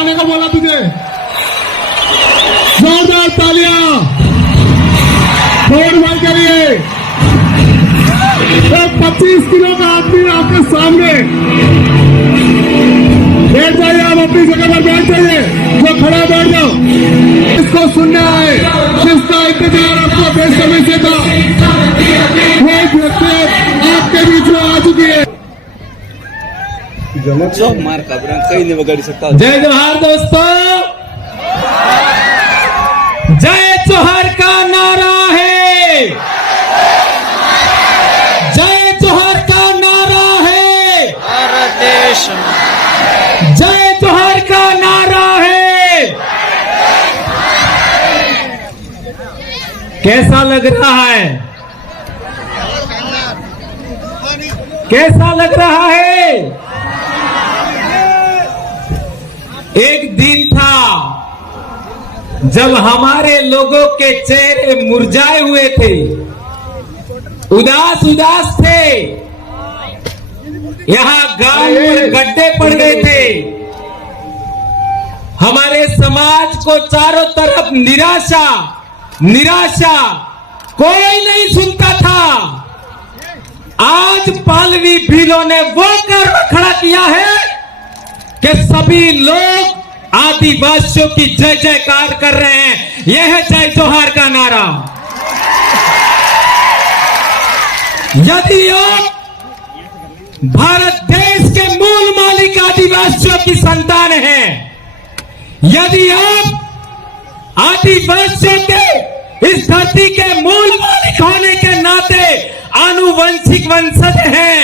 आने को बोला तुझे, जोरदार तालियां छोड़ भाई के लिए। एक 25 किलो का आदमी आपके सामने, बैठ जाइए, आप अपनी जगह पर बैठ जाइए, जो खड़ा बैठ जाओ। इसको सुनना है, जिसका इंतजार आपको बेसब्री से था, वो व्यक्ति आपके बीच में आ चुकी है। मार काबरा कहीं नहीं बगाड़ी सकता। जय जोहार दोस्तों, जय जोहार का नारा है, जय जोहार का नारा है, भारत देश जय जोहार का नारा है। कैसा लग रहा है, कैसा लग रहा है? एक दिन था जब हमारे लोगों के चेहरे मुरझाए हुए थे, उदास उदास थे, यहाँ गांव में गड्ढे पड़ गए थे। हमारे समाज को चारों तरफ निराशा निराशा, कोई नहीं सुनता था। आज पालवी भीलों ने वो कर्म खड़ा किया है कि सभी लोग आदिवासियों की जय जयकार कर रहे हैं। यह है जय जोहार का नारा। यदि आप भारत देश के मूल मालिक आदिवासियों की संतान हैं, यदि आप आदिवासियों के इस धरती के मूल मालिक होने के नाते आनुवंशिक वंशज हैं,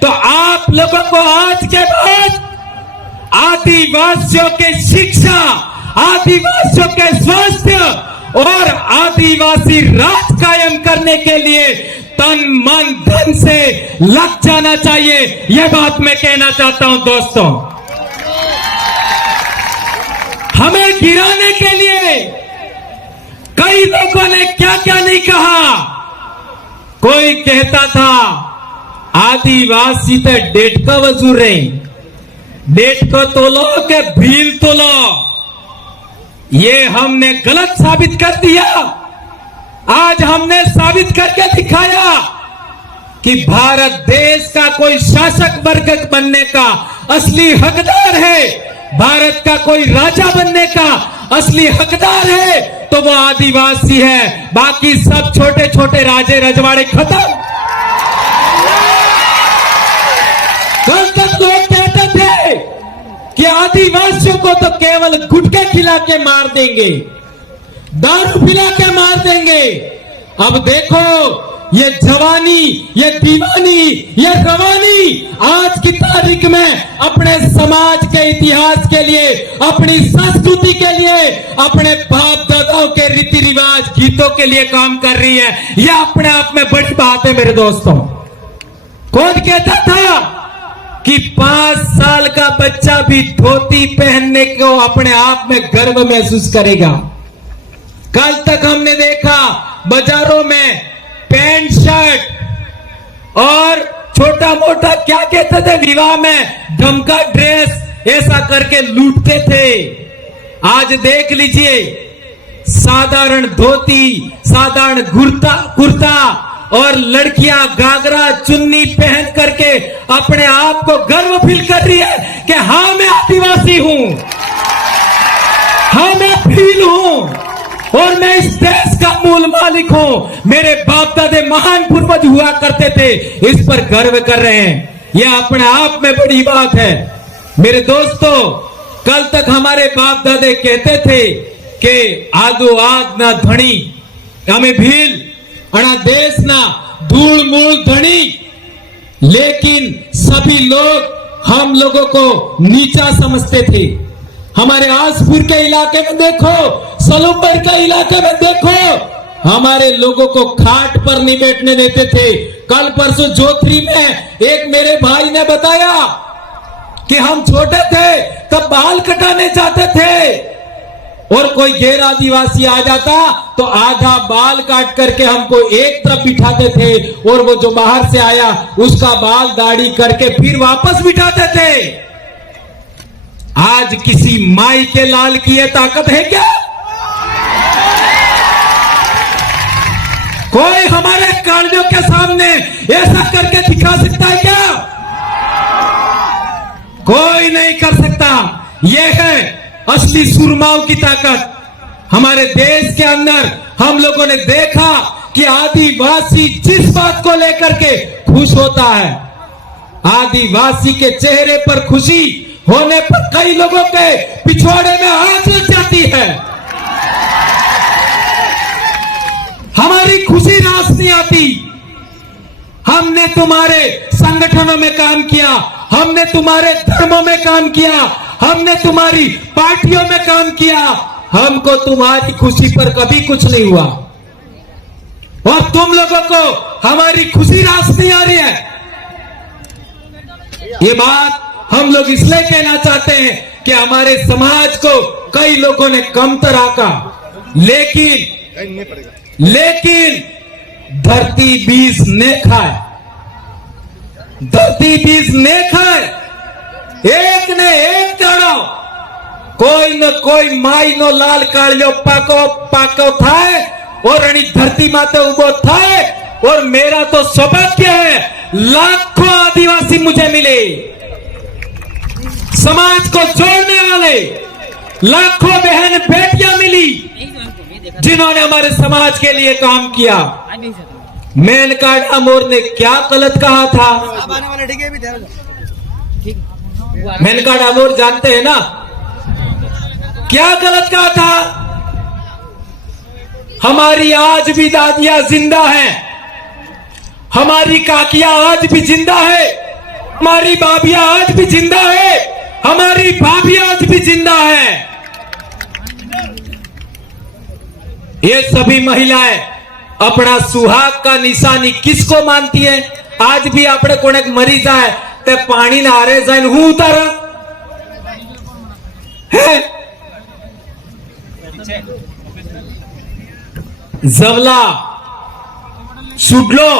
तो आप लोगों को आज के बाद आदिवासियों के शिक्षा, आदिवासियों के स्वास्थ्य और आदिवासी राज कायम करने के लिए तन मन धन से लग जाना चाहिए। यह बात मैं कहना चाहता हूं दोस्तों। हमें गिराने के लिए कई लोगों ने क्या क्या नहीं कहा। कोई कहता था आदिवासी तो डेट का वजूर रहे, डेट को तोलो के भील तोलो। ये हमने गलत साबित कर दिया। आज हमने साबित करके दिखाया कि भारत देश का कोई शासक वर्ग बनने का असली हकदार है, भारत का कोई राजा बनने का असली हकदार है तो वो आदिवासी है। बाकी सब छोटे छोटे राजे रजवाड़े खत्म। कल तक लोग कहते थे कि आदिवासियों को तो केवल गुटखे खिला के मार देंगे, दारू पिला के मार देंगे। अब देखो ये जवानी, ये दीवानी, ये रवानी आज की तारीख में अपने समाज के इतिहास के लिए, अपनी संस्कृति के लिए, अपने बाप दादाओं के रीति रिवाज गीतों के लिए काम कर रही है। यह अपने आप में बड़ी बात है मेरे दोस्तों। कौन कहता था कि 5 साल का बच्चा भी धोती पहनने को अपने आप में गर्व महसूस करेगा? कल तक हमने देखा बाजारों में पैंट शर्ट और छोटा मोटा क्या कहते थे, विवाह में ढमका ड्रेस ऐसा करके लूटते थे। आज देख लीजिए साधारण धोती, साधारण कुर्ता और लड़कियां घाघरा चुन्नी पहन करके अपने आप को गर्व फील कर रही है कि हाँ मैं आदिवासी हूं, हाँ मैं भील हूं और मैं इस देश का मूल मालिक हूं। मेरे बाप दादे महान पूर्वज हुआ करते थे, इस पर गर्व कर रहे हैं। यह अपने आप में बड़ी बात है मेरे दोस्तों। कल तक हमारे बाप दादे कहते थे कि आदो आग ना धनी, हमें भील अणा देश ना धूल मूल धनी। लेकिन सभी लोग हम लोगों को नीचा समझते थे। हमारे आसपुर के इलाके में देखो, सलूमबर के इलाके में देखो, हमारे लोगों को खाट पर नहीं बैठने देते थे। कल परसों जोथरी में एक मेरे भाई ने बताया कि हम छोटे थे तब बाल कटाने जाते थे और कोई गैर आदिवासी आ जाता तो आधा बाल काट करके हमको एक तरफ बिठाते थे और वो जो बाहर से आया उसका बाल दाढ़ी करके फिर वापस बिठाते थे। आज किसी माई के लाल की ये ताकत है क्या? कोई हमारे कालियों के सामने ऐसा करके दिखा सकता है क्या? कोई नहीं कर सकता। यह है असली सुरमाओं की ताकत। हमारे देश के अंदर हम लोगों ने देखा कि आदिवासी जिस बात को लेकर के खुश होता है, आदिवासी के चेहरे पर खुशी होने पर कई लोगों के पिछवाड़े में आग लग जाती है। हमारी खुशी नाश नहीं आती। हमने तुम्हारे संगठनों में काम किया, हमने तुम्हारे धर्मों में काम किया, हमने तुम्हारी पार्टियों में काम किया, हमको तुम्हारी खुशी पर कभी कुछ नहीं हुआ। और तुम लोगों को हमारी खुशी नाश नहीं आ रही है। ये बात हम लोग इसलिए कहना चाहते हैं कि हमारे समाज को कई लोगों ने कमतर आंका, लेकिन धरती बीज ने खाए, धरती बीज ने खाए। एक ने एक दाड़ो कोई न कोई माई नो लाल कालियो पाको पाको थाए और अणी धरती माते उबो थाए। और मेरा तो सौभाग्य है, लाखों आदिवासी मुझे मिले, समाज को जोड़ने वाले लाखों बहन बेटियां मिली जिन्होंने हमारे समाज के लिए काम किया। मेनका डामोर ने क्या गलत कहा था? मेनका डामोर जानते हैं ना क्या गलत कहा था? हमारी आज भी दादियां जिंदा हैं, हमारी काकियां आज भी जिंदा है, हमारी भाभियां आज भी जिंदा है, हमारी भाभियां आज भी जिंदा है। ये सभी महिलाएं अपना सुहाग का निशानी किसको मानती है? आज भी आपने कोने मरी जाए ते पानी ना हारे जाए हूं उतारा है। जवला सुडलो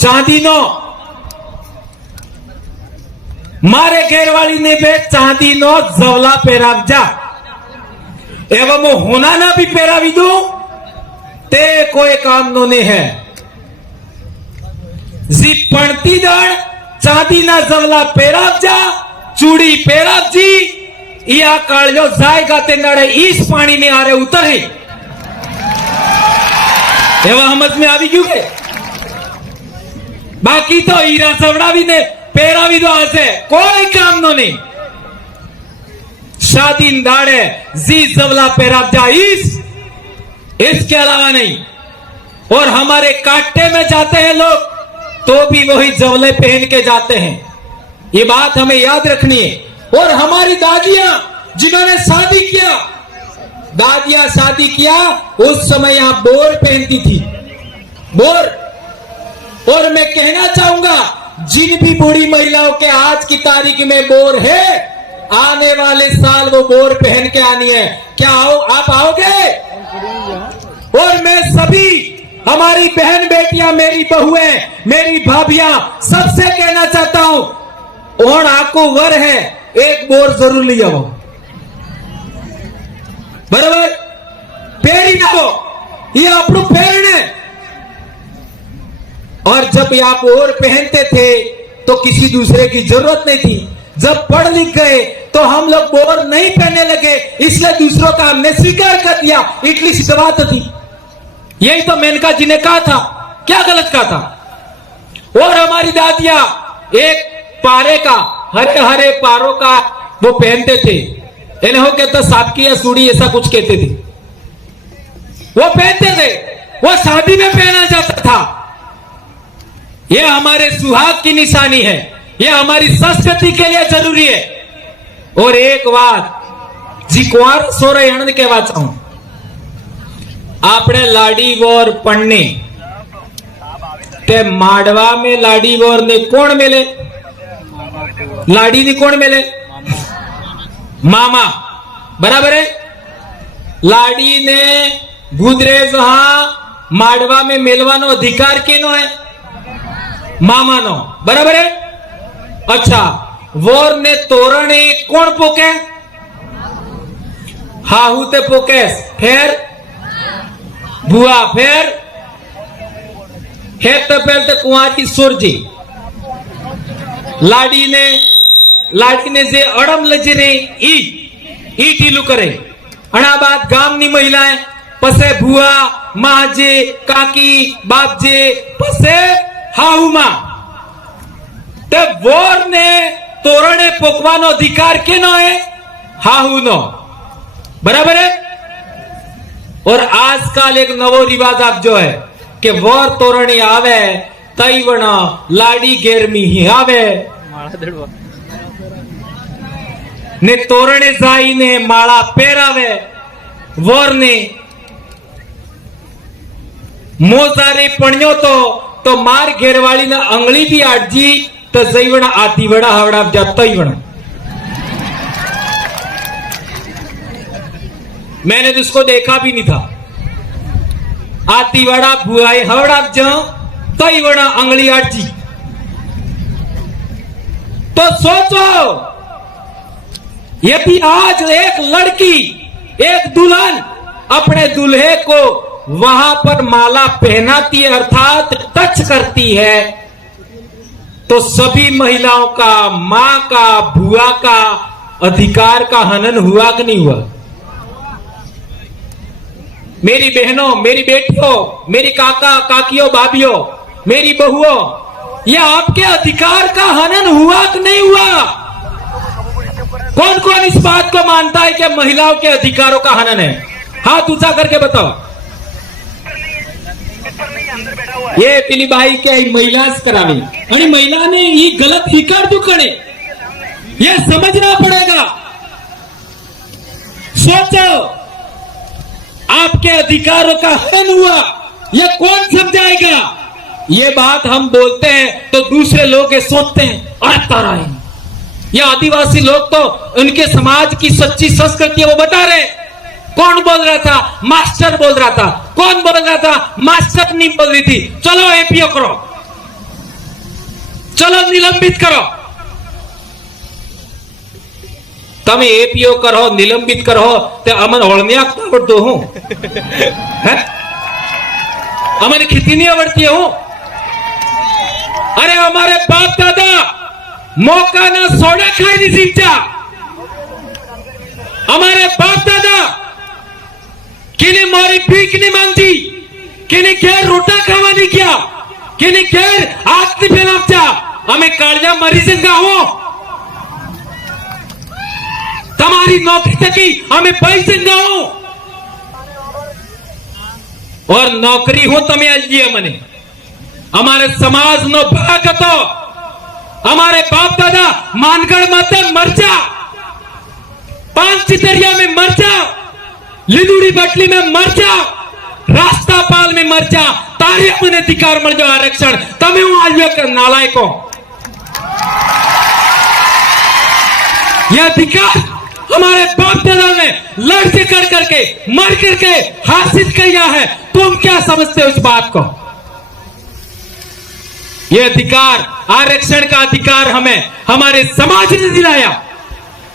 चांदी नो मारे घेरवाली ने बे चांदी नो जवला पेराव जा एवं वो होना ना भी पेरावी दू ते कोई काम नो ने है। जी पणती दड़ चांदी ना जवला पेराव जा चूड़ी पेराव जी या कालियो जाएगा ते नड़े इस पानी ने आ रहे उतरे एवं समझ में આવી ગયું કે બાકી તો હીરા સવડાવીને પહેરાવી દો હશે કોઈ કામનો નહીં। शादी दाड़े जी जवला पेराव जाइस इसके अलावा नहीं। और हमारे काटे में जाते हैं लोग तो भी वही जवले पहन के जाते हैं, ये बात हमें याद रखनी है। और हमारी दादियां जिन्होंने शादी किया, दादियां शादी किया उस समय यहां बोर पहनती थी, बोर। और मैं कहना चाहूंगा जिन भी बूढ़ी महिलाओं के आज की तारीख में बोर है, आने वाले साल वो बोर पहन के आनी है। क्या आप आओगे? और मैं सभी हमारी बहन बेटियां, मेरी बहुएं, मेरी भाभियां सबसे कहना चाहता हूं, और आपको वर है एक बोर जरूर ले आओ, बराबर? पेरी ना हो ये આપણું પહેરણે। और जब आप और पहनते थे तो किसी दूसरे की जरूरत नहीं थी। जब पढ़ लिख गए तो हम लोग बोर नहीं पहनने लगे, इसलिए दूसरों का हमने स्वीकार कर दिया। इटली सी बात थी, यही तो मेनका जी ने कहा था। क्या गलत कहा था? और हमारी दादियां एक पारे का हरे हरे पारों का वो पहनते थे, इन्हें हो कहता सापकी या सूड़ी ऐसा कुछ कहते थे, वो पहनते थे, वो शादी में पहना जाता था। ये हमारे सुहाग की निशानी है, ये हमारी संस्कृति के लिए जरूरी है। और एक बात जी कुंवर सोरे आनंद कहवा चाहूं, आपने लाडी वोर पढ़ने ते माडवा में लाडी वोर ने कौन मिले? लाडी ने कौन मिले? मामा, बराबर है। लाडी ने गुजरेज माडवा में मिलवानो अधिकार केनो है? मामा नो, बराबर है। अच्छा, वोर ने तोरण कौन पोके? हाहू ते पोकेस फिर बुआ फिर हेत पहले कुंवारी सुरजी लाडी ने जे अड़म लजरे ई टीलू करे अणा बाद गामनी महिलाएं पसे भुआ माजे काकी बापजे पसे हाहुमा ते वोर ने तोरणे पोकवानो अधिकार केनो है हाहू नो बराबर है। और आजकल एक नवो रिवाज आप जो है कि वोर तोरणी आवे तई वणा लाडी गेरमी ही आवे ने तोरणे जाई ने माला पेरावे वोर ने मोजारे पण्यो तो मार घेरवाली ना अंगली भी आटजी तो जईवणा आती वड़ा हवड़ा जा तई वणा। मैंने तो उसको देखा भी नहीं था। आती वड़ा बुआई हवड़ा जा तई वड़ा अंगली आटजी। तो सोचो यदि आज एक लड़की एक दुल्हन अपने दूल्हे को वहां पर माला पहनाती है अर्थात टच करती है तो सभी महिलाओं का मां का बुआ का अधिकार का हनन हुआ कि नहीं हुआ। मेरी बहनों मेरी बेटियों मेरी काका काकियों भाभियों मेरी बहुओं यह आपके अधिकार का हनन हुआ कि नहीं हुआ। कौन कौन इस बात को मानता है कि महिलाओं के अधिकारों का हनन है हाथ ऊंचा करके बताओ। ये पिली बाई के महिलास करावी आणि महिला ने ये गलत हिकार दुखणे ये समझना पड़ेगा। सोचो आपके अधिकारों का हनन हुआ ये कौन समझाएगा। ये बात हम बोलते हैं तो दूसरे लोग ये सोचते हैं अरे तारा है ये आदिवासी लोग तो उनके समाज की सच्ची संस्कृति है वो बता रहे। कौन बोल रहा था मास्टर बोल रहा था कौन बोल रहा था मास्टर नहीं बोल रही थी। चलो एपीओ करो चलो निलंबित करो। તમે એપીઓ કરો નિલંબિત કરો તે અમને ઓળની આપતા આવડતો હું અમને ખેતી नहीं आवड़ती है हूं। अरे हमारे बाप दादा मौका ना सोडा खाई नहीं सीखा। हमारे बाप दादा किने मारी भीख नहीं मांगती किने घेर रोटा खावा नहीं किया किने घेर हाथ नहीं फैलावता हमें कालिया मरी संगा हो। તમારી નોકરી થકી અમે પૈસે ગાઓ और नौकरी हो તમે આલજી મને અમારે સમાજનો ભાગ હતો। हमारे बाप दादा मानगढ़ माते मरचा पांच चितरिया में मरचा लिदुड़ी बटली में मरचा रास्ता पाल में मरचा तारे મને अधिकार मळ जो आरक्षण તમે હું આલ્યો કે नालायको। यह अधिकार हमारे बाप दादा ने लड़ कर करके मर करके हासिल किया है। तुम क्या समझते हो इस बात को। यह अधिकार आरक्षण का अधिकार हमें हमारे समाज ने दिलाया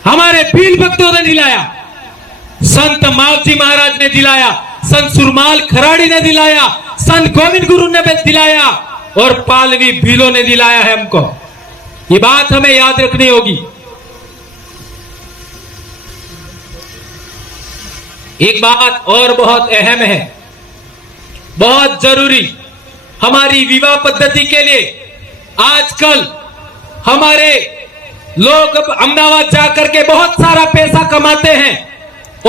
हमारे पीर भक्तों ने दिलाया संत मावजी महाराज ने दिलाया संत सुरमाल खराड़ी ने दिलाया संत गोविंद गुरु ने भी दिलाया और पालवी भीलों ने दिलाया है हमको। ये बात हमें याद रखनी होगी। एक बात और बहुत अहम है बहुत जरूरी हमारी विवाह पद्धति के लिए आजकल हमारे लोग अहमदाबाद जाकर के बहुत सारा पैसा कमाते हैं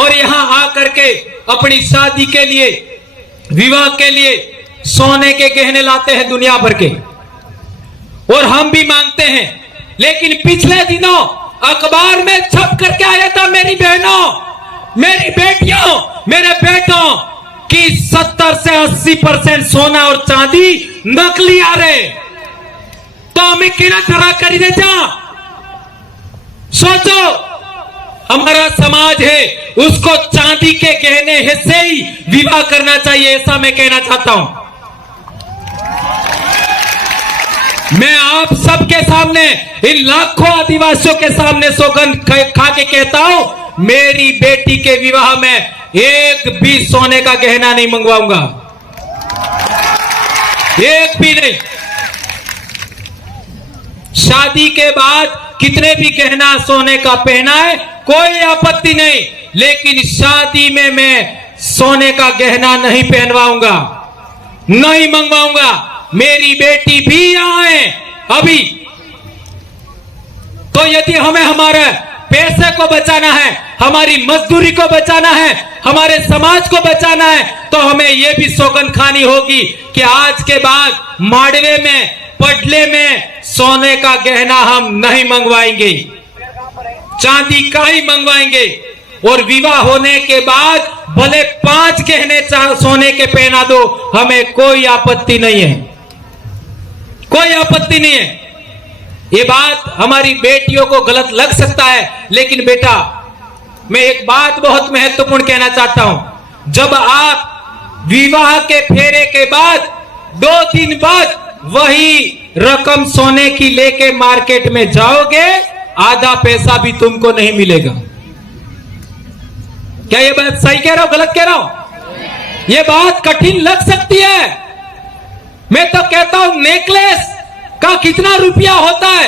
और यहां आकर के अपनी शादी के लिए विवाह के लिए सोने के गहने लाते हैं दुनिया भर के और हम भी मांगते हैं। लेकिन पिछले दिनों अखबार में छप करके आया था मेरी बहनों मेरी बेटियों मेरे बेटों की 70 से 80% सोना और चांदी नकली आ रहे तो हमें किना तरह करी दे जा। सोचो हमारा समाज है उसको चांदी के गहने हिस्से ही विवाह करना चाहिए ऐसा मैं कहना चाहता हूं। मैं आप सबके सामने इन लाखों आदिवासियों के सामने सौगंध खा के कहता हूं मेरी बेटी के विवाह में एक भी सोने का गहना नहीं मंगवाऊंगा, एक भी नहीं। शादी के बाद कितने भी गहना सोने का पहना है, कोई आपत्ति नहीं, लेकिन शादी में मैं सोने का गहना नहीं पहनवाऊंगा, नहीं मंगवाऊंगा। मेरी बेटी भी यहां है अभी, तो यदि हमें हमारे पैसे को बचाना है, हमारी मजदूरी को बचाना है, हमारे समाज को बचाना है, तो हमें यह भी सौगंध खानी होगी कि आज के बाद माड़वे में, पडले में सोने का गहना हम नहीं मंगवाएंगे, चांदी का ही मंगवाएंगे। और विवाह होने के बाद भले 5 गहने सोने के पहना दो, हमें कोई आपत्ति नहीं है, कोई आपत्ति नहीं है। ये बात हमारी बेटियों को गलत लग सकता है, लेकिन बेटा मैं एक बात बहुत महत्वपूर्ण कहना चाहता हूं। जब आप विवाह के फेरे के बाद 2 दिन बाद वही रकम सोने की लेके मार्केट में जाओगे, आधा पैसा भी तुमको नहीं मिलेगा। क्या ये बात सही कह रहा हूं, गलत कह रहा हूं? ये बात कठिन लग सकती है। मैं तो कहता हूं नेकलेस का कितना रुपया होता है,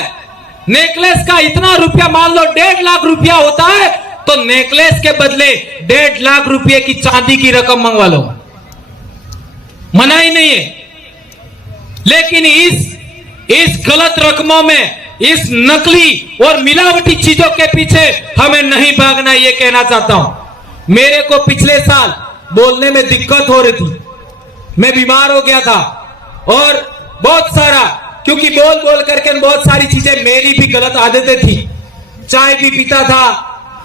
नेकलेस का इतना रुपया, मान लो 1.5 लाख रुपया होता है, तो नेकलेस के बदले 1.5 लाख रुपए की चांदी की रकम मंगवा लो, मना ही नहीं है। लेकिन इस गलत रकमों में, इस नकली और मिलावटी चीजों के पीछे हमें नहीं भागना, यह कहना चाहता हूं। मेरे को पिछले साल बोलने में दिक्कत हो रही थी, मैं बीमार हो गया था, और बहुत सारा, क्योंकि बोल बोल करके बहुत सारी चीजें, मेरी भी गलत आदतें थी, चाय भी पीता था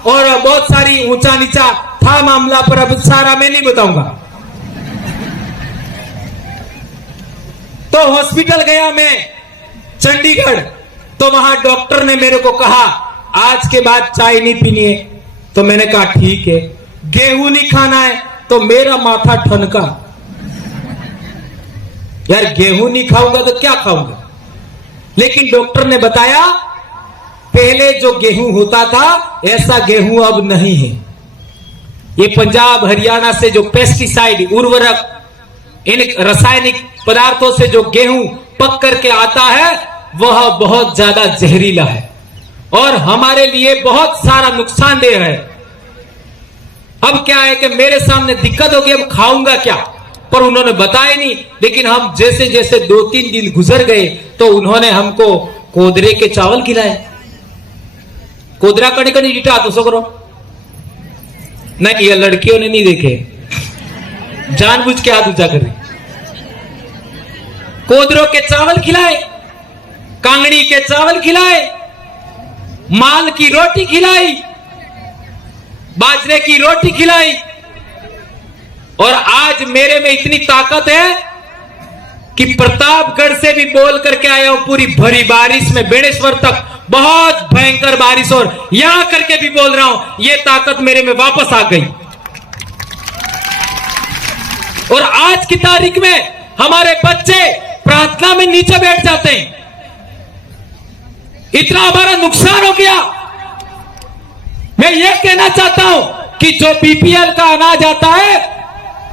और बहुत सारी ऊंचा नीचा था मामला, पर अब सारा मैं नहीं बताऊंगा। तो हॉस्पिटल गया मैं चंडीगढ़, तो वहां डॉक्टर ने मेरे को कहा आज के बाद चाय नहीं पीनी है, तो मैंने कहा ठीक है। गेहूं नहीं खाना है, तो मेरा माथा ठनका, यार गेहूं नहीं खाऊंगा तो क्या खाऊंगा। लेकिन डॉक्टर ने बताया पहले जो गेहूं होता था ऐसा गेहूं अब नहीं है। ये पंजाब हरियाणा से जो पेस्टिसाइड, उर्वरक, इन रासायनिक पदार्थों से जो गेहूं पक करके आता है वह बहुत ज्यादा जहरीला है और हमारे लिए बहुत सारा नुकसानदेह है। अब क्या है कि मेरे सामने दिक्कत हो गई, अब खाऊंगा क्या, पर उन्होंने बताया नहीं। लेकिन हम जैसे जैसे 2-3 दिन गुजर गए तो उन्होंने हमको कोदरे के चावल खिलाए। कोदरा कड़ी कड़ी डिटा तो सो करो नहीं, ये लड़कियों ने नहीं देखे, जानबूझ के हाथ ऊंचा कर रही। कोदरों के चावल खिलाए, कांगड़ी के चावल खिलाए, माल की रोटी खिलाई, बाजरे की रोटी खिलाई। और आज मेरे में इतनी ताकत है कि प्रतापगढ़ से भी बोल करके आया हूं, पूरी भरी बारिश में बेड़ेश्वर तक बहुत भयंकर बारिश, और यहां करके भी बोल रहा हूं, यह ताकत मेरे में वापस आ गई। और आज की तारीख में हमारे बच्चे प्रार्थना में नीचे बैठ जाते हैं, इतना हमारा नुकसान हो गया। मैं यह कहना चाहता हूं कि जो बीपीएल का अनाज आता है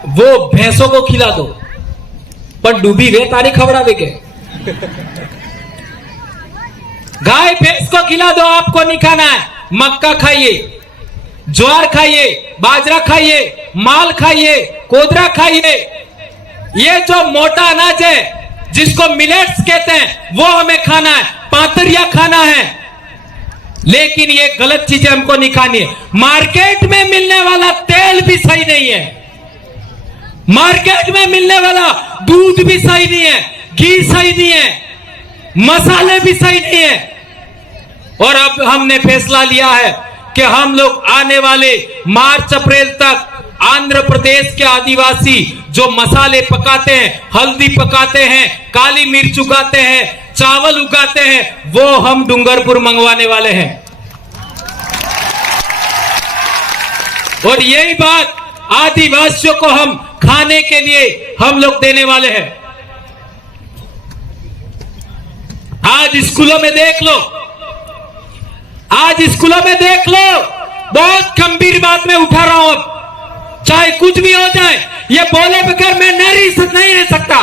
वो भैंसों को खिला दो, पर डूबी वे तारी खबरावे के, गाय भैंस को खिला दो, आपको नहीं खाना है। मक्का खाइए, ज्वार खाइए, बाजरा खाइए, माल खाइए, कोदरा खाइए। ये जो मोटा अनाज है जिसको मिलेट्स कहते हैं वो हमें खाना है, पातरिया खाना है, लेकिन ये गलत चीजें हमको नहीं खानी है। मार्केट में मिलने वाला तेल भी सही नहीं है, मार्केट में मिलने वाला दूध भी सही नहीं है, घी सही नहीं है, मसाले भी सही नहीं है। और अब हमने फैसला लिया है कि हम लोग आने वाले मार्च अप्रैल तक आंध्र प्रदेश के आदिवासी जो मसाले पकाते हैं, हल्दी पकाते हैं, काली मिर्च उगाते हैं, चावल उगाते हैं, वो हम डूंगरपुर मंगवाने वाले हैं। और यही बात आदिवासियों को हम खाने के लिए हम लोग देने वाले हैं। आज स्कूलों में देख लो, आज स्कूलों में देख लो, बहुत गंभीर बात मैं उठा रहा हूं। अब चाहे कुछ भी हो जाए, ये बोले बगैर मैं नहीं रह सकता।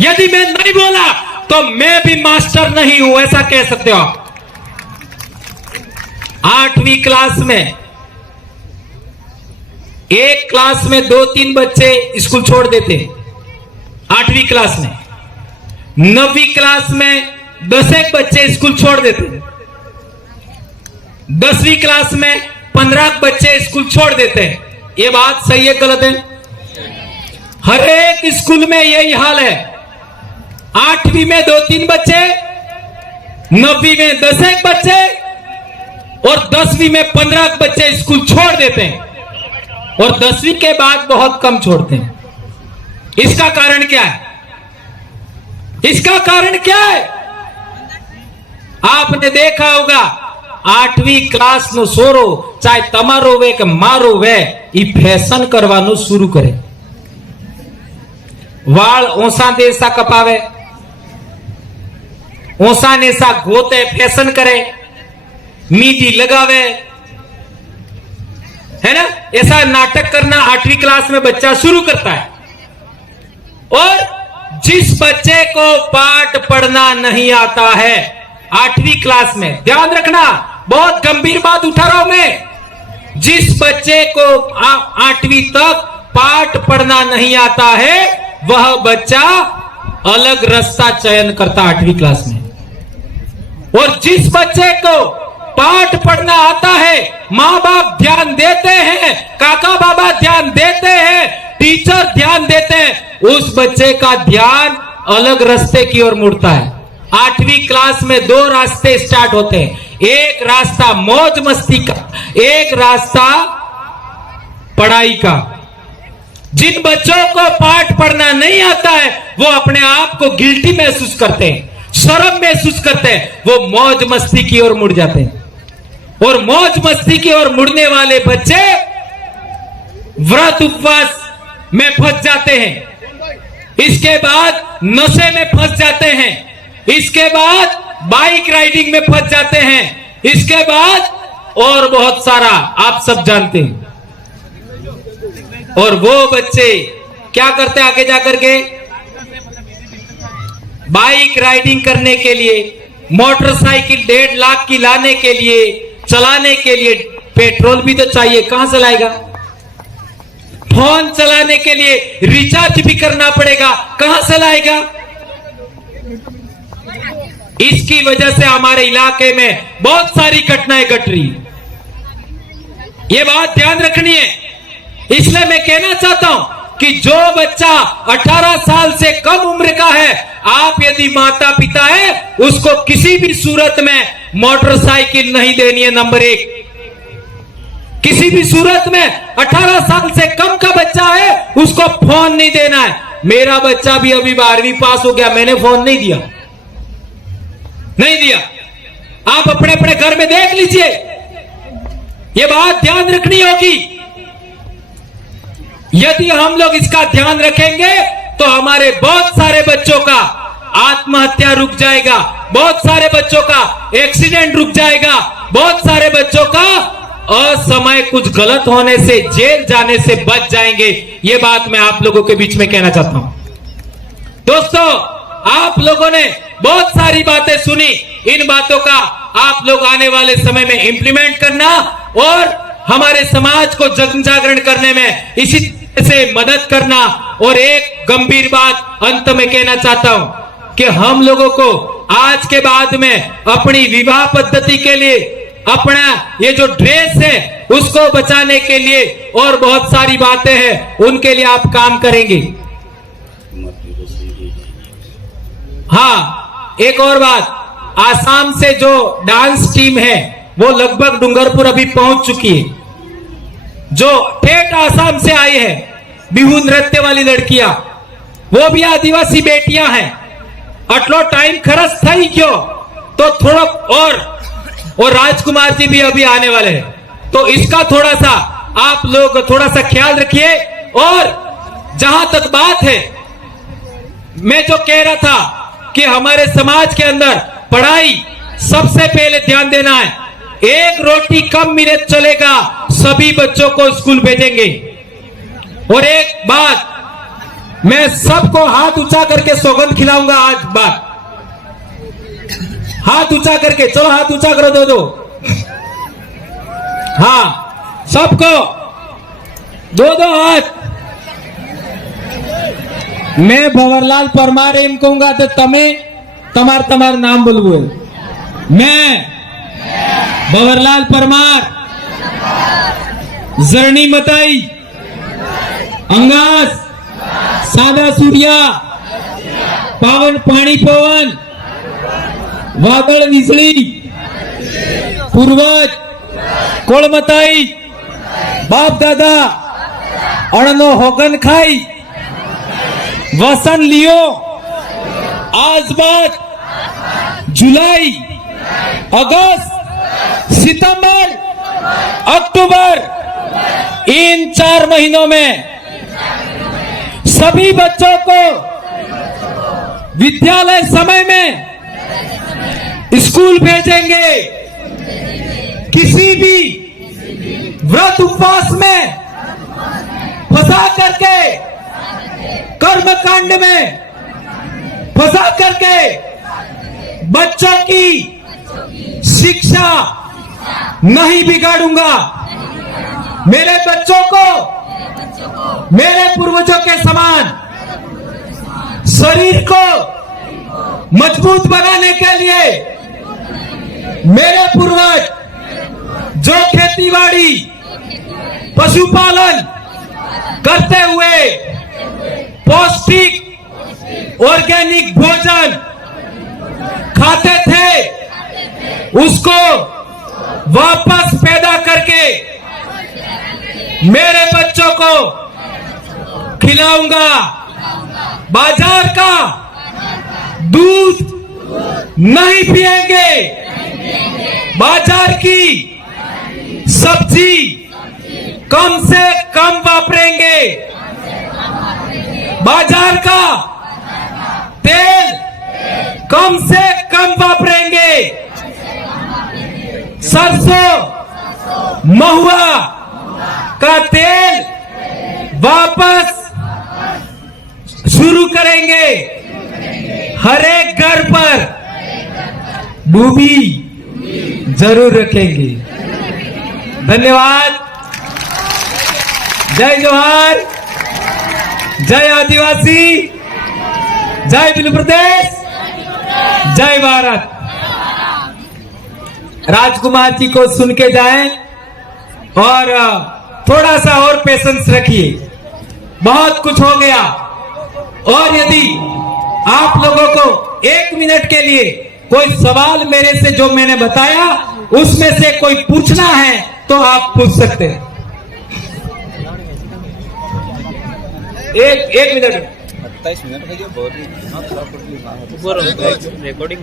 यदि मैं नहीं बोला तो मैं भी मास्टर नहीं हूं, ऐसा कह सकते हो आप। 8वीं क्लास में एक क्लास में 2-3 बच्चे स्कूल छोड़ देते, 8वीं क्लास में। 9वीं क्लास में 10 बच्चे स्कूल छोड़ देते, 10वीं क्लास में 15 बच्चे स्कूल छोड़ देते हैं। ये बात सही है गलत है? हर एक स्कूल में यही हाल है। 8वीं में 2-3 बच्चे, 9वीं में 10 बच्चे और 10वीं में 15 बच्चे स्कूल छोड़ देते हैं और 10वीं के बाद बहुत कम छोड़ते हैं। इसका कारण क्या है? इसका कारण क्या है? आपने देखा होगा 8वीं क्लास नो सोरो चाहे तमारो वे के मारो वे ई फैशन करवानो शुरू करे। वाल ओसा देसा कपावे, ओसा नेसा गोते फैशन करे, मीडी लगावे, है ना? ऐसा नाटक करना 8वीं क्लास में बच्चा शुरू करता है। और जिस बच्चे को पाठ पढ़ना नहीं आता है 8वीं क्लास में, ध्यान रखना, बहुत गंभीर बात उठा रहा हूं मैं। जिस बच्चे को 8वीं तक पाठ पढ़ना नहीं आता है वह बच्चा अलग रास्ता चयन करता 8वीं क्लास में। और जिस बच्चे को पाठ पढ़ना आता है, माँ बाप ध्यान देते हैं, काका बाबा ध्यान देते हैं, टीचर ध्यान देते हैं, उस बच्चे का ध्यान अलग रास्ते की ओर मुड़ता है। 8वीं क्लास में 2 रास्ते स्टार्ट होते हैं, एक रास्ता मौज मस्ती का, एक रास्ता पढ़ाई का। जिन बच्चों को पाठ पढ़ना नहीं आता है वो अपने आप को गिल्टी महसूस करते हैं, शर्म महसूस करते हैं, वो मौज मस्ती की ओर मुड़ जाते हैं। और मौज मस्ती की ओर मुड़ने वाले बच्चे व्रत उपवास में फंस जाते हैं, इसके बाद नशे में फंस जाते हैं, इसके बाद बाइक राइडिंग में फंस जाते हैं, इसके बाद और बहुत सारा आप सब जानते हैं। और वो बच्चे क्या करते हैं आगे जाकर के? बाइक राइडिंग करने के लिए, मोटरसाइकिल 1.5 लाख की लाने के लिए, चलाने के लिए पेट्रोल भी तो चाहिए, कहां से लाएगा? फोन चलाने के लिए रिचार्ज भी करना पड़ेगा, कहां से लाएगा? इसकी वजह से हमारे इलाके में बहुत सारी घटनाएं घट रही। ये बात ध्यान रखनी है। इसलिए मैं कहना चाहता हूं कि जो बच्चा 18 साल से कम उम्र का है, आप यदि माता पिता है, उसको किसी भी सूरत में मोटरसाइकिल नहीं देनी है। नंबर 1, किसी भी सूरत में 18 साल से कम का बच्चा है उसको फोन नहीं देना है। मेरा बच्चा भी अभी 12वीं पास हो गया, मैंने फोन नहीं दिया। आप अपने अपने घर में देख लीजिए, ये बात ध्यान रखनी होगी। यदि हम लोग इसका ध्यान रखेंगे तो हमारे बहुत सारे बच्चों का आत्महत्या रुक जाएगा, बहुत सारे बच्चों का एक्सीडेंट रुक जाएगा, बहुत सारे बच्चों का असमय कुछ गलत होने से, जेल जाने से बच जाएंगे। ये बात मैं आप लोगों के बीच में कहना चाहता हूं। दोस्तों, आप लोगों ने बहुत सारी बातें सुनी, इन बातों का आप लोग आने वाले समय में इंप्लीमेंट करना और हमारे समाज को जन जागरण करने में इसी तरह से मदद करना। और एक गंभीर बात अंत में कहना चाहता हूं कि हम लोगों को आज के बाद में अपनी विवाह पद्धति के लिए, अपना ये जो ड्रेस है उसको बचाने के लिए और बहुत सारी बातें हैं, उनके लिए आप काम करेंगे। हाँ, एक और बात, आसाम से जो डांस टीम है वो लगभग डूंगरपुर अभी पहुंच चुकी है। जो ठेठ आसाम से आई है बिहू नृत्य वाली लड़कियां, वो भी आदिवासी बेटियां हैं। अटलो टाइम खर्च था ही क्यों, तो थोड़ा और राजकुमार जी भी अभी आने वाले हैं, तो इसका थोड़ा सा आप लोग थोड़ा सा ख्याल रखिए। और जहां तक बात है, मैं जो कह रहा था कि हमारे समाज के अंदर पढ़ाई सबसे पहले ध्यान देना है। एक रोटी कम मिले चलेगा, सभी बच्चों को स्कूल भेजेंगे। और एक बात, मैं सबको हाथ ऊंचा करके सौगंध खिलाऊंगा आज बात। हाथ ऊंचा करके, चलो हाथ ऊंचा करो दो। हाँ, सबको दो हाथ। मैं भंवरलाल परमार एम कहूंगा तो तमे तमार नाम बोलवो। मैं भंवरलाल परमार जरनी मताई अंगास सादा सूर्या पावन पाणी पवन वादळ वीजळी पूर्वज कोळमताई बाप दादा अणनो होगन खाई वसन लियो आज बात जुलाई अगस्त सितंबर अक्टूबर इन 4 महीनों में सभी बच्चों को विद्यालय समय में स्कूल भेजेंगे। किसी भी व्रत उपवास में फंसा करके, कर्मकांड में फंसा करके बच्चों की शिक्षा नहीं बिगाड़ूंगा। मेरे बच्चों को मेरे पूर्वजों के समान शरीर को मजबूत बनाने के लिए मेरे पूर्वज जो खेतीबाड़ी पशुपालन करते हुए पौष्टिक ऑर्गेनिक भोजन खाते थे, उसको वापस पैदा करके मेरे बच्चों को खिलाऊंगा। बाजार का दूध नहीं पिएंगे, बाजार की सब्जी कम से कम वापरेंगे, बाजार का तेल कम से कम वापरेंगे, सरसों महुआ का तेल वापस शुरू करेंगे। हर एक घर पर डूबी जरूर रखेंगे। धन्यवाद। जय जोहार, जय आदिवासी, जय बिल प्रदेश, जय भारत। राजकुमार जी को सुन के जाएं और थोड़ा सा और पेशेंस रखिए, बहुत कुछ हो गया। और यदि आप लोगों को 1 मिनट के लिए कोई सवाल मेरे से जो मैंने बताया उसमें से कोई पूछना है तो आप पूछ सकते हैं। एक मिनट 27 मिनट हो गए, बहुत रिकॉर्डिंग